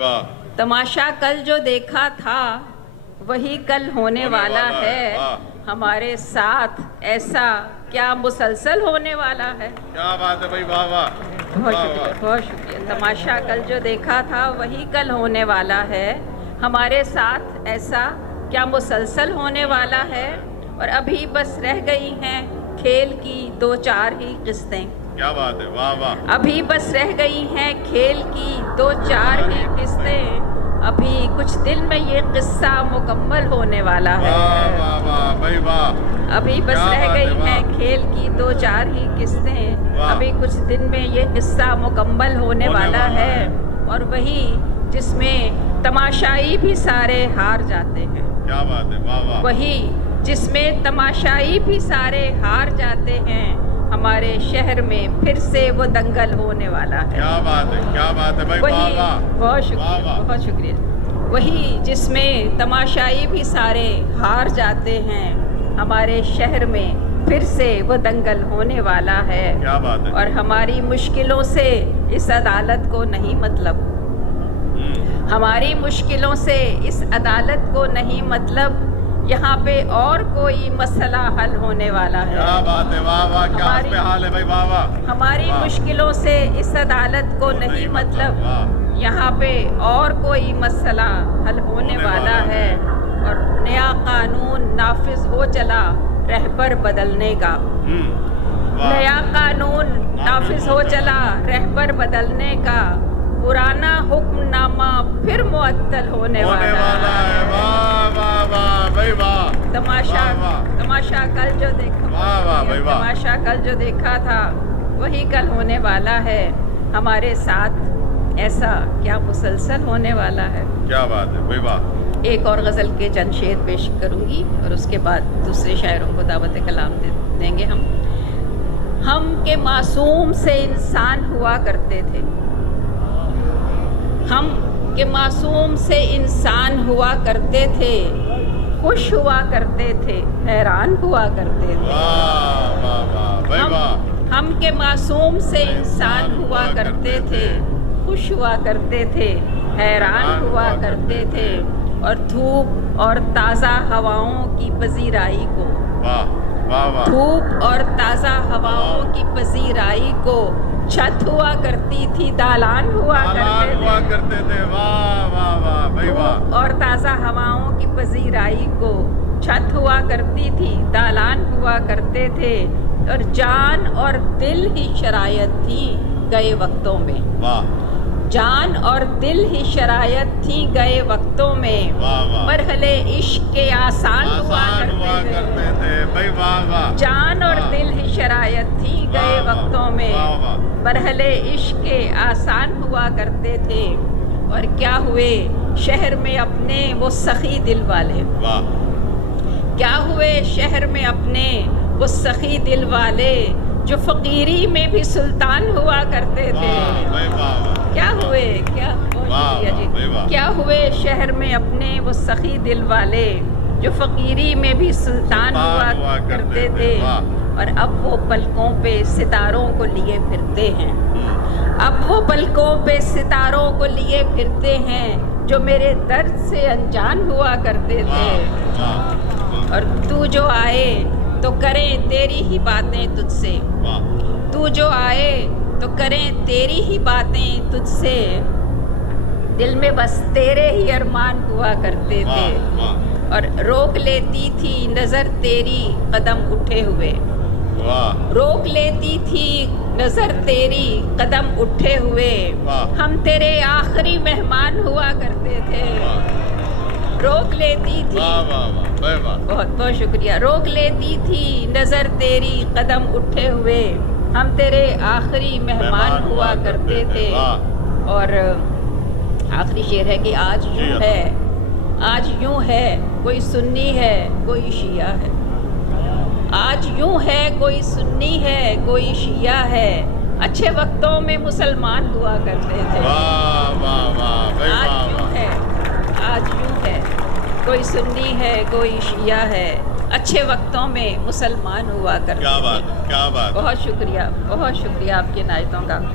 वाह। तमाशा कल जो देखा था वही कल होने वाला है। वाह। हमारे साथ ऐसा क्या मुसलसल होने वाला है। क्या बात है भाई, वाह वाह। बहुत शुक्रिया, बहुत शुक्रिया। तमाशा कल जो देखा था वही कल होने वाला है। हमारे साथ ऐसा क्या मुसलसल होने वाला है। और अभी बस रह गई हैं खेल की दो चार ही किस्तें। क्या बात है, वाह वाह। अभी बस रह गई हैं खेल की दो चार ही किस्तें। अभी कुछ दिन में ये किस्सा मुकम्मल होने वाला है। वाह वाह वाह भाई, वाह। अभी बस क्या रह बात है, गई वाह। हैं खेल की दो चार ही किस्तें। वाह। अभी कुछ दिन में ये किस्सा मुकम्मल होने वाला है। और वही जिसमें तमाशाई भी सारे हार जाते हैं। क्या बात है, वाह वाह। वही जिसमें तमाशाई भी सारे हार जाते हैं। हमारे शहर में फिर से वो दंगल होने वाला है। क्या बात है, क्या बात है भाई, वाह वही, वाह। बहुत शुक्रिया, वाह, वाह। बहुत शुक्रिया। वही जिसमें तमाशाई भी सारे हार जाते हैं। हमारे शहर में फिर से वो दंगल होने वाला है। क्या बात है। और हमारी मुश्किलों से इस अदालत को नहीं मतलब। हमारी मुश्किलों से इस अदालत को नहीं मतलब। यहाँ पे और कोई मसला हल होने वाला है। क्या बात है, वाह वाह। क्या हमारी- पे हाल है भाई, वाह वाह। हमारी वाह। मुश्किलों से इस अदालत को नहीं मतलब। यहाँ पे और कोई मसला हल होने वाला है। और नया कानून नाफिज हो चला रहबर बदलने का। वाह। नया कानून नाफिज हो चला रहबर बदलने का। पुराना हुक्मनामा फिर मुअत्तल होने वाला है, वाह वाह वाह भाई, वाह। तमाशा वाह, वाह। तमाशा कल जो देखा वाह, वाह भाई, वाह। तमाशा कल जो देखा था वही कल होने वाला है। हमारे साथ ऐसा क्या मुसलसल होने वाला है। क्या बात है भाई, वाह। एक और गज़ल के चंद शेर पेश करूंगी और उसके बाद दूसरे शायरों को दावत कलाम देंगे हम के मासूम से इंसान हुआ करते थे। हम के मासूम से इंसान हुआ करते थे। खुश हुआ करते थे, हैरान हुआ करते थे। वाह वाह वाह भाई, वाह। हम के मासूम से इंसान हुआ करते थे। खुश हुआ करते थे, हैरान हुआ करते थे। और धूप और ताज़ा हवाओं की पजीराई को, वाह वाह वाह। धूप और ताज़ा हवाओं की पजीराई को छत हुआ करती थी, दालान हुआ करते थे। वाह वाह वाह भाई, वाह। और ताज़ा हवाओं की पजीराई को छत हुआ करती थी, दालान हुआ करते थे। और जान और दिल ही शरायत थी गए वक्तों में। वाह। जान और दिल ही शरायत थी गए वक्तों में। वाह वाह। मरहले इश्क के आसान हुआ करते थे भाई, वाह वाह। जान और दिल ही शरायत थी गए वक्तों में। वाह वाह। मरहले इश्क के आसान हुआ करते थे। और क्या हुए शहर में अपने वो सखी दिल वाले। वाह। क्या हुए शहर में अपने वो सखी दिल वाले जो फकीरी में भी सुल्तान हुआ करते थे। क्या हुए, क्या क्या हुए शहर में अपने वो सखी दिल वाले जो फकीरी में भी सुल्तान हुआ करते थे। और अब वो पलकों पे सितारों को लिए फिरते हैं। अब वो पलकों पे सितारों को लिए फिरते हैं जो मेरे दर्द से अनजान हुआ करते थे। और तू जो आए तो करें तेरी ही बातें तुझसे। तू जो आए तो करें तेरी ही बातें तुझसे। दिल में बस तेरे ही अरमान हुआ करते थे। और रोक लेती थी नजर तेरी कदम उठे हुए। रोक लेती थी नजर तेरी कदम उठे हुए। हम तेरे आखिरी मेहमान हुआ करते थे। रोक लेती थी, बहुत बहुत शुक्रिया। रोक लेती थी नजर तेरी कदम उठे हुए। हम तेरे आखिरी मेहमान हुआ करते थे। और आखिरी शेर है कि आज यूं है, आज यूं है कोई सुन्नी है कोई शिया है। आज यूं है कोई सुन्नी है कोई शिया है। अच्छे वक्तों में मुसलमान हुआ करते थे। आज यूं है, आज यूं है कोई सुन्नी है कोई शिया है। अच्छे वक्तों में मुसलमान हुआ करते थे। क्या बात, क्या बात। बहुत शुक्रिया आपकी इनायतों का।